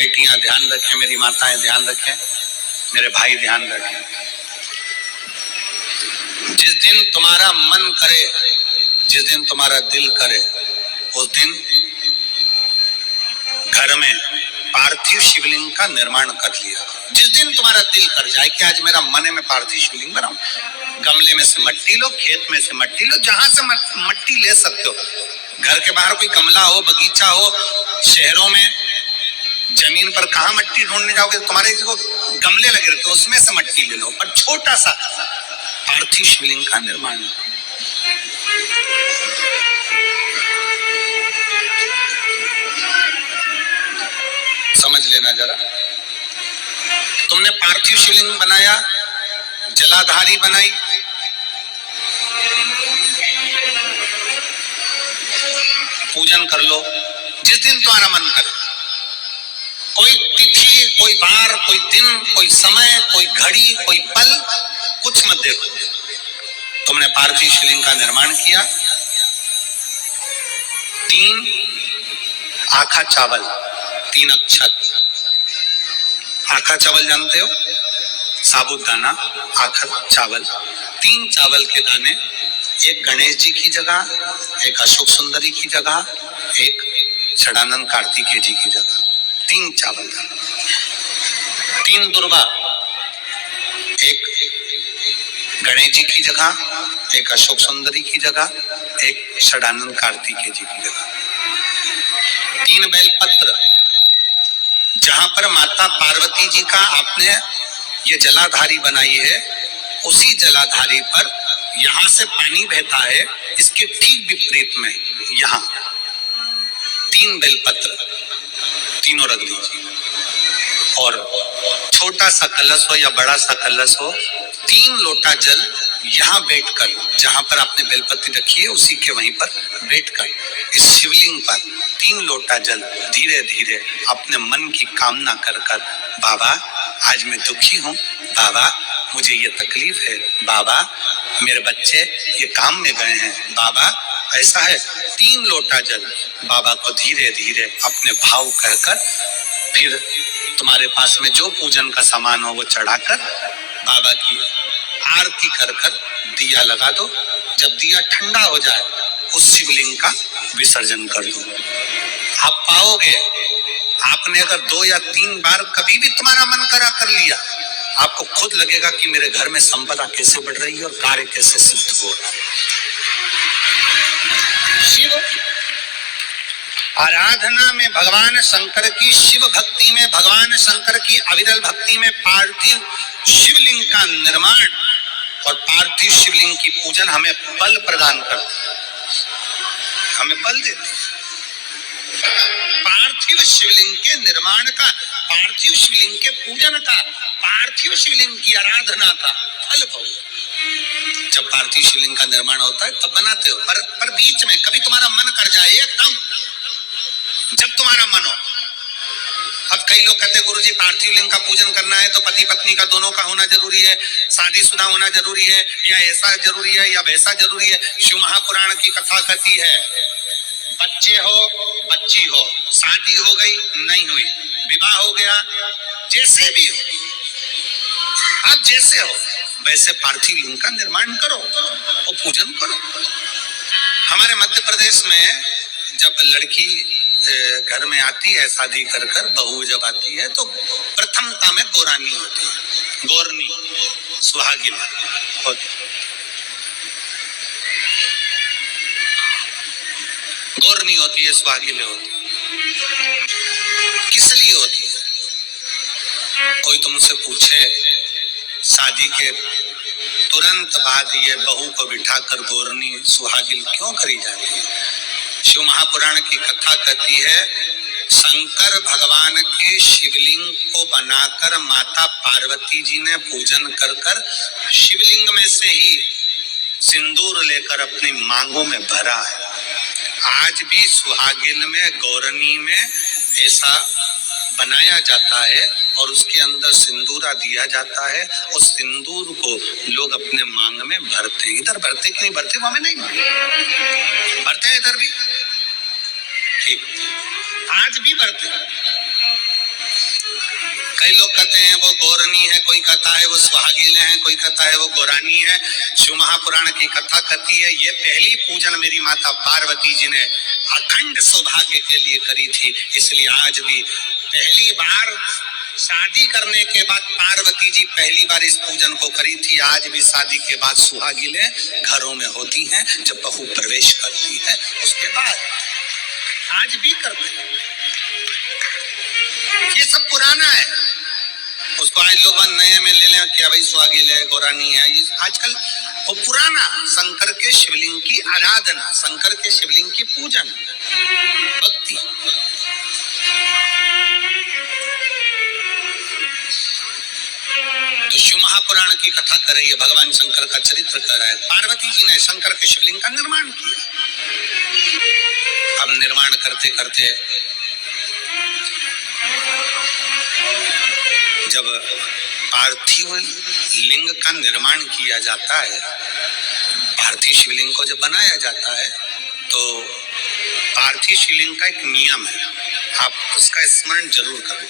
बेटियां ध्यान रखें, मेरी माताएं ध्यान रखें, मेरे भाई ध्यान रखें। जिस दिन तुम्हारा मन करे, जिस दिन तुम्हारा दिल करे, उस दिन घर में पार्थिव शिवलिंग का निर्माण कर लिया। जिस दिन तुम्हारा दिल कर जाए कि आज मेरा मन है मैं पार्थिव शिवलिंग बनाऊं, गमले में से मट्टी लो, खेत में से मट्टी लो, जहां से मट्टी ले सकते हो। घर के बाहर कोई गमला हो, बगीचा हो, शहरों में जमीन पर कहां मट्टी ढूंढने जाओगे, तुम्हारे जो गमले लगे रहते हो उसमें से मट्टी ले लो, पर छोटा सा पार्थिव शिवलिंग का निर्माण। समझ लेना जरा, तुमने पार्थिव शिवलिंग बनाया, जलाधारी बनाई, पूजन कर लो जिस दिन तुम्हारा मन करे। कोई तिथि, कोई बार, कोई दिन, कोई समय, कोई घड़ी, कोई पल कुछ मत देखो। तुमने पार्थिव शिवलिंग का निर्माण किया, 3 आखा चावल, 3 अक्षत। आखा चावल जानते हो, साबुदाना, आखा चावल, 3 चावल के दाने, एक गणेश जी की जगह, एक अशोक सुंदरी की जगह, एक षडानंद कार्तिकेय जी की जगह, 3 चावल दाना। 3 दुर्वा, एक गणेश जी की जगह, एक अशोक सुंदरी की जगह, एक षडानंद कार्तिकेय जी की जगह। 3 बेलपत्र, जहां पर माता पार्वती जी का आपने ये जलाधारी बनाई है, उसी जलाधारी पर यहां से पानी बहता है, इसके ठीक विपरीत में यहां 3 बेलपत्र, तीनों रख लीजिए। और छोटा सा कलश हो या बड़ा सा कलश हो, 3 लोटा जल यहां बैठकर, जहां पर आपने बेलपत्री रखी है उसी के वहीं पर बैठकर इस शिवलिंग पर 3 लोटा जल धीरे धीरे अपने मन की कामना कर कर, बाबा आज मैं दुखी हूं, बाबा मुझे ये तकलीफ है, बाबा मेरे बच्चे ये काम में गए हैं, बाबा ऐसा है, 3 लोटा जल बाबा को धीरे धीरे अपने भाव कहकर, फिर तुम्हारे पास में जो पूजन का सामान हो वो चढ़ाकर बाबा की आरती कर कर दिया लगा दो। जब दिया ठंडा हो जाए उस शिवलिंग का विसर्जन कर दो। आप पाओगे, आपने अगर 2 या 3 बार कभी भी तुम्हारा मन करा कर लिया, आपको खुद लगेगा कि मेरे घर में संपदा कैसे बढ़ रही है और कार्य कैसे सिद्ध हो रहा है। शिव आराधना में भगवान शंकर की, शिव भक्ति में भगवान शंकर की अविरल भक्ति में पार्थिव शिवलिंग का निर्माण और पार्थिव शिवलिंग की पूजन हमें बल प्रदान करती है, हमें बल देती है। पार्थिव शिवलिंग के निर्माण का, पार्थिव शिवलिंग के पूजन का, पार्थिव शिवलिंग की आराधना का फल भोग। जब पार्थिव शिवलिंग का निर्माण होता है तब बनाते हो, पर बीच में कभी तुम्हारा मन कर जाए एकदम, जब तुम्हारा मन हो। अब कई लोग कहते हैं गुरुजी पार्थिव लिंग का पूजन करना है तो पति पत्नी का दोनों का होना जरूरी है, शादीशुदा होना जरूरी है, या ऐसा जरूरी है या वैसा जरूरी है। शिव महापुराण की कथा कहती है, बच्चे हो बच्ची हो, शादी हो गई नहीं हुई, विवाह हो गया, जैसे भी हो, आप जैसे हो वैसे पार्थिव लिंग का निर्माण करो और पूजन करो। हमारे मध्य प्रदेश में जब लड़की घर में आती है, शादी कर कर बहू जब आती है तो प्रथमता में गोरानी होती है, गोरनी सुहागिन होती, गोरनी होती है, सुहागिन होती है। किस लिए होती है? कोई तुमसे पूछे शादी के तुरंत बाद ये बहू को बिठाकर गोरनी सुहागिन क्यों करी जाती है? शिव महापुराण की कथा कहती है, शंकर भगवान के शिवलिंग को बनाकर माता पार्वती जी ने पूजन कर कर शिवलिंग में से ही सिंदूर लेकर अपनी मांगों में भरा है। आज भी सुहागिन में, गौरनी में ऐसा बनाया जाता है और उसके अंदर सिंदूरा दिया जाता है। उस सिंदूर को लोग अपने मांग में भरते हैं। इधर भरते कि नहीं भरते वो हमें नहीं भरते हैं, इधर भी ठीक, आज भी भरते हैं। कई लोग कहते हैं वो गौरनी है, कोई कहता है वो सुहागिले हैं, कोई कहता है वो गौरानी है। शिव महापुराण की कथा कहती है ये पहली पूजन मेरी माता पार्वती जी ने अखंड सौभाग्य के लिए करी थी। इसलिए आज भी पहली बार शादी करने के बाद पार्वती जी पहली बार इस पूजन को करी थी। आज भी शादी के बाद सुहागिले घरों में होती हैं, जब बहू प्रवेश करती है उसके बाद आज भी करते हैं। ये सब पुराना है, उसको आज लोग नए में ले लें क्या भाई सुहागिले है, गौरानी है। ये आजकल वो पुराना शंकर के शिवलिंग की आराधना, शंकर के शिवलिंग की पूजन, भक्ति। तो शिव महापुराण की कथा कर रही है, भगवान शंकर का चरित्र कर रहा है। पार्वती जी ने शंकर के शिवलिंग का निर्माण किया। अब निर्माण करते करते जब पार्थिव लिंग का निर्माण किया जाता है, पार्थिव शिवलिंग को जब बनाया जाता है तो पार्थिव शिवलिंग का एक नियम है, आप उसका स्मरण जरूर करें।